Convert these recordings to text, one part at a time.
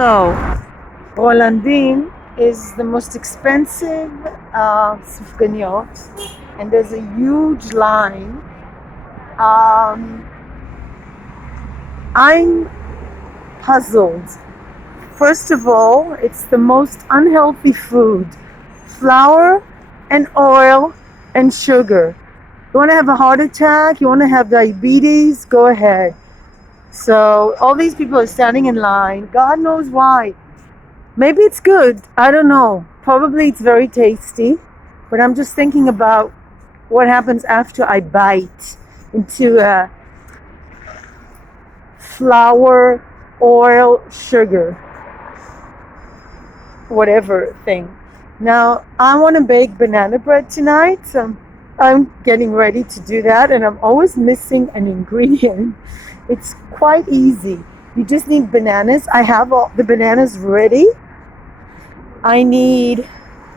So, Rolandin is the most expensive sufganiyot, and there's a huge line. I'm puzzled. First of all, it's the most unhealthy food. Flour and oil and sugar. You want to have a heart attack? You want to have diabetes? Go ahead. So all these people are standing in line. God knows why. Maybe it's good. I don't know. Probably it's very tasty. But I'm just thinking about what happens after I bite into a flour, oil, sugar, whatever thing. Now, I want to bake banana bread tonight. So I'm getting ready to do that. And I'm always missing an ingredient. It's quite easy. You just need bananas. I have all the bananas ready. I need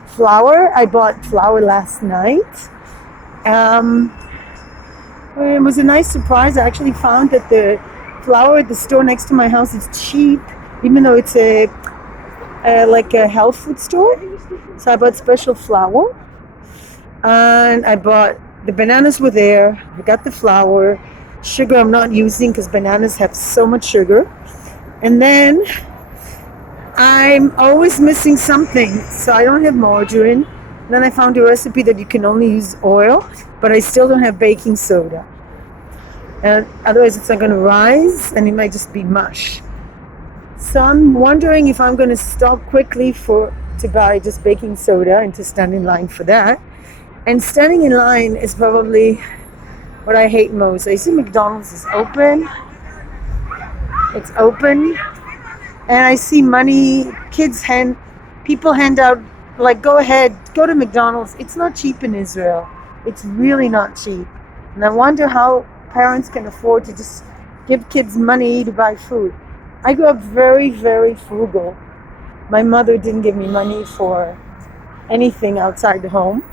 flour. I bought flour last night. It was a nice surprise. I actually found that the flour at the store next to my house is cheap, even though it's like a health food store. So I bought special flour. And I bought the bananas were there. I got the flour. Sugar I'm not using because bananas have so much sugar. And then I'm always missing something. So I don't have margarine. And then I found a recipe that you can only use oil, but I still don't have baking soda. And otherwise it's not going to rise and it might just be mush. So I'm wondering if I'm going to stop quickly to buy just baking soda and to stand in line for that. And standing in line is probably what I hate most. I see McDonald's is open. It's open. And I see money, people hand out, like, go ahead, go to McDonald's. It's not cheap in Israel. It's really not cheap. And I wonder how parents can afford to just give kids money to buy food. I grew up very, very frugal. My mother didn't give me money for anything outside the home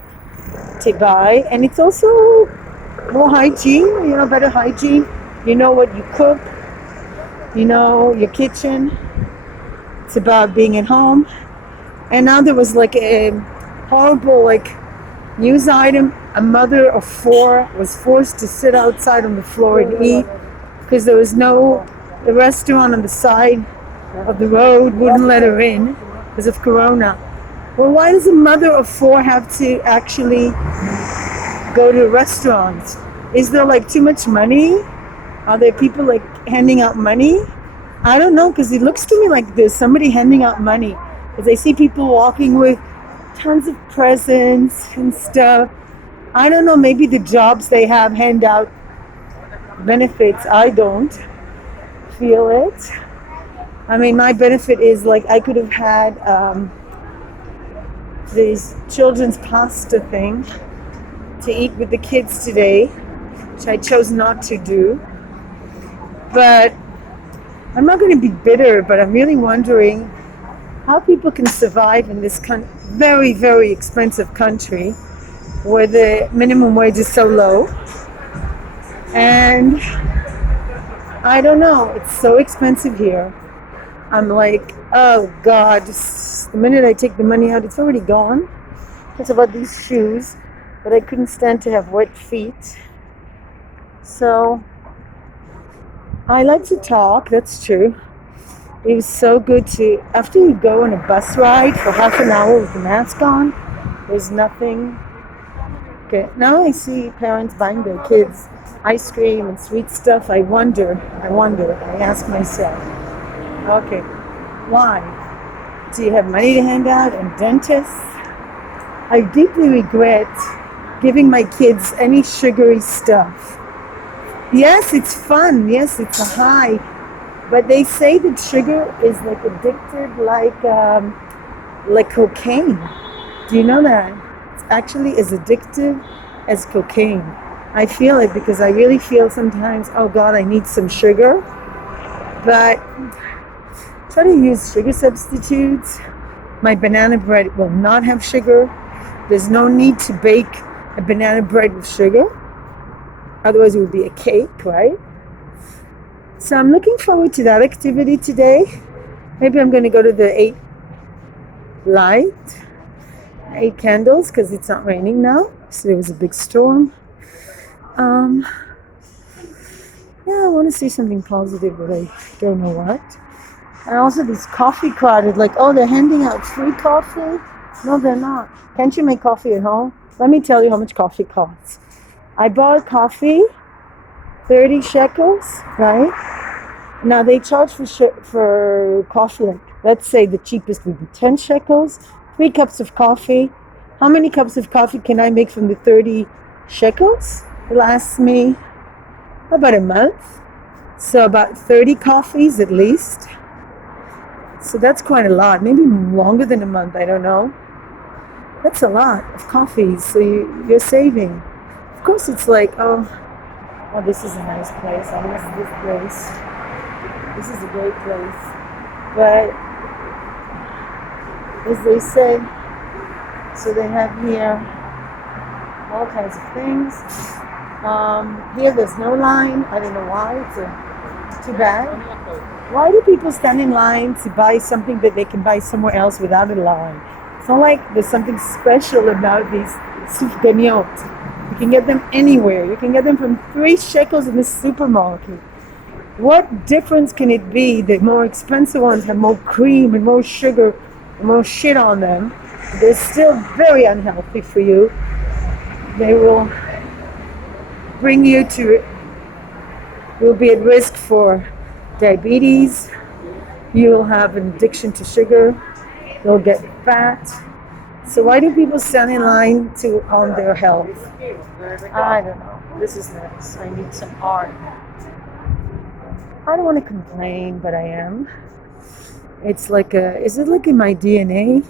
to buy. And it's also more hygiene, better hygiene. You know what you cook, your kitchen. It's about being at home. And now there was like a horrible news item. A mother of 4 was forced to sit outside on the floor and eat because there was the restaurant on the side of the road wouldn't let her in because of Corona. Well, why does a mother of 4 have to actually go to restaurants? Is there too much money? Are there people handing out money? I don't know, because it looks to me like there's somebody handing out money. Because I see people walking with tons of presents and stuff. I don't know, maybe the jobs they have hand out benefits. I don't feel it. I mean, my benefit is I could have had this children's pasta thing to eat with the kids today, which I chose not to do. But I'm not going to be bitter, but I'm really wondering how people can survive in this very, very expensive country where the minimum wage is so low. And I don't know, it's so expensive here. I'm like, oh God, just the minute I take the money out, it's already gone. It's about these shoes, but I couldn't stand to have wet feet. So I like to talk, that's true. It was so good after you go on a bus ride for half an hour with the mask on, there's nothing. Okay, now I see parents buying their kids ice cream and sweet stuff. I wonder, I ask myself, okay, why? Do you have money to hand out and dentists? I deeply regret giving my kids any sugary stuff. Yes, it's fun. Yes, it's a high. But they say that sugar is addicted like cocaine. Do you know that? It's actually as addictive as cocaine. I feel it because I really feel sometimes, oh God, I need some sugar. But try to use sugar substitutes. My banana bread will not have sugar. There's no need to bake a banana bread with sugar. Otherwise it would be a cake, right? So I'm looking forward to that activity today. Maybe I'm going to go to the 8 candles because it's not raining now. So there was a big storm. Yeah, I want to say something positive, but I don't know what. And also this coffee crowded, like, oh, they're handing out free coffee. No, they're not. Can't you make coffee at home? Let me tell you how much coffee costs. I bought coffee, 30 shekels, right? Now they charge for coffee, like, let's say the cheapest would be 10 shekels, 3 cups of coffee. How many cups of coffee can I make from the 30 shekels? It lasts me about a month. So about 30 coffees at least. So that's quite a lot, maybe longer than a month, I don't know. That's a lot of coffees, so you're saving. Of course it's like, oh, this is a nice place, I miss this place. This is a great place. But, as they say, so they have here all kinds of things. Here there's no line, I don't know why, it's too bad. Why do people stand in line to buy something that they can buy somewhere else without a line? It's not like there's something special about these sufganiyot. You can get them anywhere. You can get them from 3 shekels in the supermarket. What difference can it be? The more expensive ones have more cream and more sugar and more shit on them. They're still very unhealthy for you. They will bring you to, you'll be at risk for diabetes, you'll have an addiction to sugar, you'll get fat. So why do people stand in line to on their health? I don't know. This is nice. I need some art. I don't want to complain, but I am. It's like is it like in my DNA?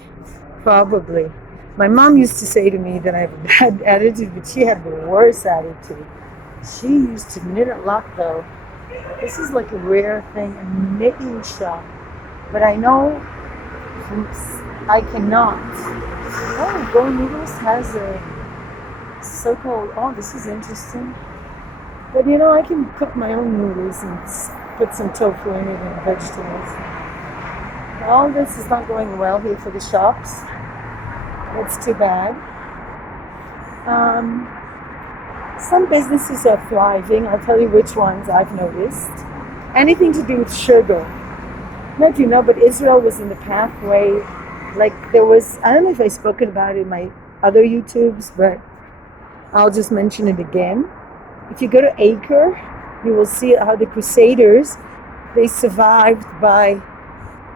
Probably. My mom used to say to me that I have a bad attitude, but she had the worst attitude. She used to knit a lot though. This is like a rare thing, a knitting shop. But I know I cannot. Oh, Go Noodles has a so-called, oh, this is interesting. But I can cook my own noodles and put some tofu in it and vegetables. All this is not going well here for the shops. That's too bad. Some businesses are thriving. I'll tell you which ones I've noticed. Anything to do with sugar. Not if you know, but Israel was in the pathway. Like there was, I don't know if I've spoken about it in my other YouTubes, but I'll just mention it again. If you go to Acre, you will see how the Crusaders, they survived by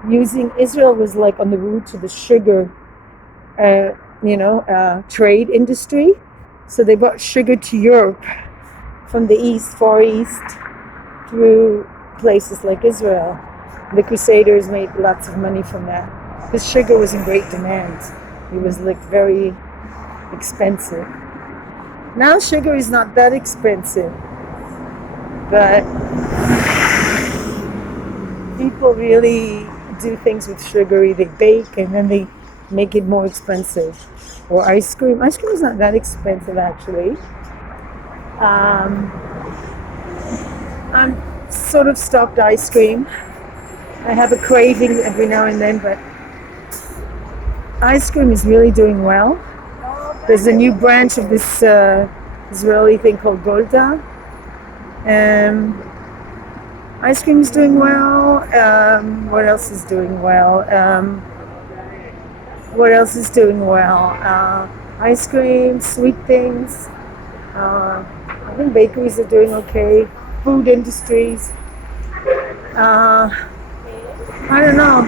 using, Israel was like on the route to the sugar, trade industry. So they brought sugar to Europe from the east, Far East, through places like Israel. The Crusaders made lots of money from that. Because sugar was in great demand. It was like very expensive. Now sugar is not that expensive. But people really do things with sugar. They bake and then they make it more expensive. Or ice cream. Ice cream is not that expensive actually. I'm sort of stopped ice cream. I have a craving every now and then, but ice cream is really doing well. There's a new branch of this Israeli thing called Golda. Ice cream is doing well. What else is doing well? Ice cream, sweet things. I think bakeries are doing okay. Food industries. I don't know.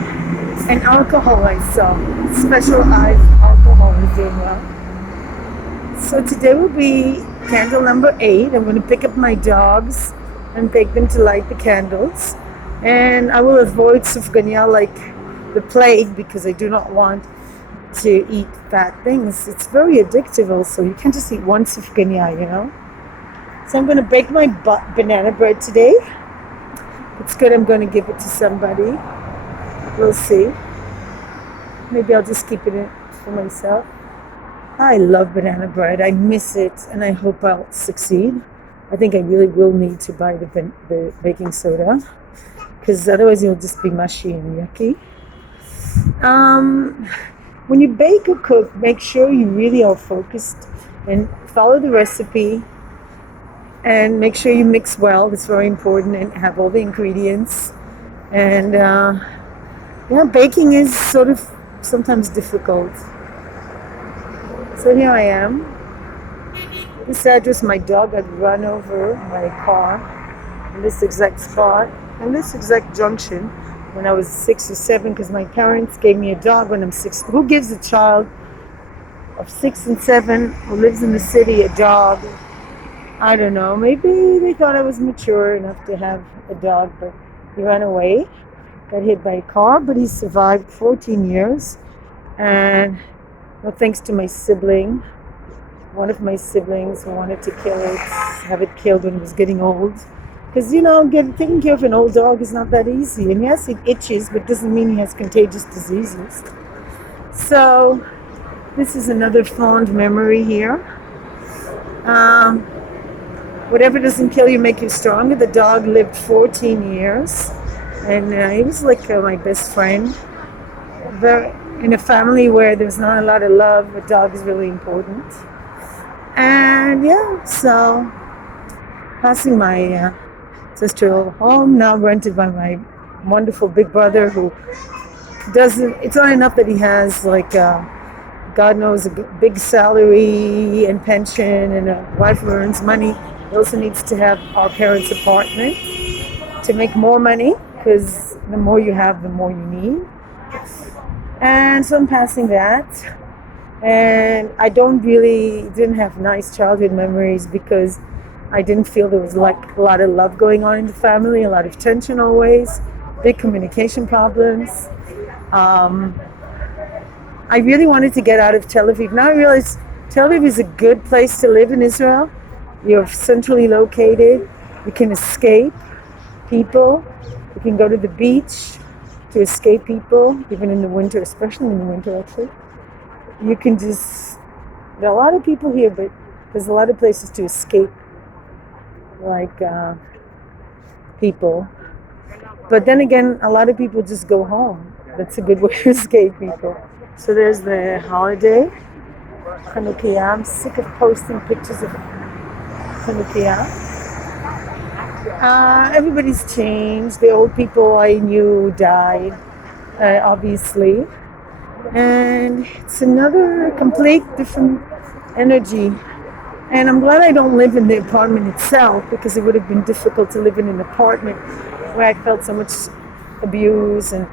And alcohol I saw. Specialized alcohol is doing well. So today will be candle number 8. I'm going to pick up my dogs and take them to light the candles. And I will avoid sufganiyot like the plague because I do not want to eat fat things. It's very addictive also. You can't just eat one sufganiyot, So I'm going to bake my banana bread today. It's good. I'm going to give it to somebody. We'll see. Maybe I'll just keep it for myself. I love banana bread. I miss it, and I hope I'll succeed. I think I really will need to buy the baking soda because otherwise you'll just be mushy and yucky. When you bake or cook, make sure you really are focused and follow the recipe and make sure you mix well. It's very important, and have all the ingredients. And yeah, baking is sort of sometimes difficult. So here I am. This address, my dog had run over by a car in this exact spot, in this exact junction, when I was 6 or 7, because my parents gave me a dog when I'm 6. Who gives a child of 6 and 7 who lives in the city a dog? I don't know, maybe they thought I was mature enough to have a dog, but he ran away, got hit by a car, but he survived 14 years. And well, thanks to my sibling, one of my siblings who wanted to kill it, have it killed when it was getting old. Because, taking care of an old dog is not that easy. And yes, it itches, but doesn't mean he has contagious diseases. So, this is another fond memory here. Whatever doesn't kill you make you stronger. The dog lived 14 years. And he was like my best friend. In a family where there's not a lot of love, a dog is really important. And yeah, so passing my sister home, now rented by my wonderful big brother who it's not enough that he has God knows a big salary and pension and a wife who earns money. He also needs to have our parents' apartment to make more money, because the more you have, the more you need. And so I'm passing that. And I didn't have nice childhood memories because I didn't feel there was like a lot of love going on in the family, a lot of tension always, big communication problems. I really wanted to get out of Tel Aviv. Now I realize Tel Aviv is a good place to live in Israel. You're centrally located. You can escape people. You can go to the beach to escape people, even in the winter, especially in the winter actually. You can there are a lot of people here, but there's a lot of places to escape, people. But then again, a lot of people just go home. That's a good way to escape people. So there's the holiday, Chanukah. I'm sick of posting pictures of Chanukah. Everybody's changed. The old people I knew died, obviously. And it's another complete different energy. And I'm glad I don't live in the apartment itself, because it would have been difficult to live in an apartment where I felt so much abuse and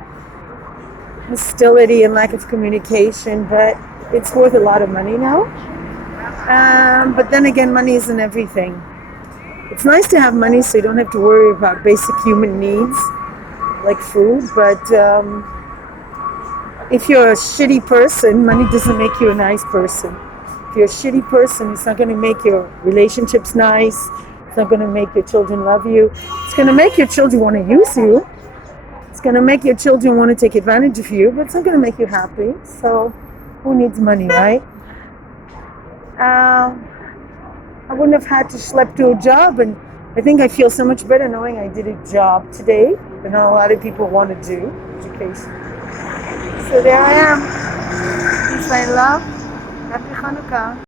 hostility and lack of communication. But it's worth a lot of money now. But then again, money isn't everything. It's nice to have money so you don't have to worry about basic human needs like food, but if you're a shitty person, money doesn't make you a nice person. If you're a shitty person, it's not going to make your relationships nice. It's not going to make your children love you. It's going to make your children want to use you. It's going to make your children want to take advantage of you, but it's not going to make you happy. So who needs money, right? I wouldn't have had to schlep to a job, and I think I feel so much better knowing I did a job today that not a lot of people want to do, education. So there I am. Peace and love. Happy Hanukkah.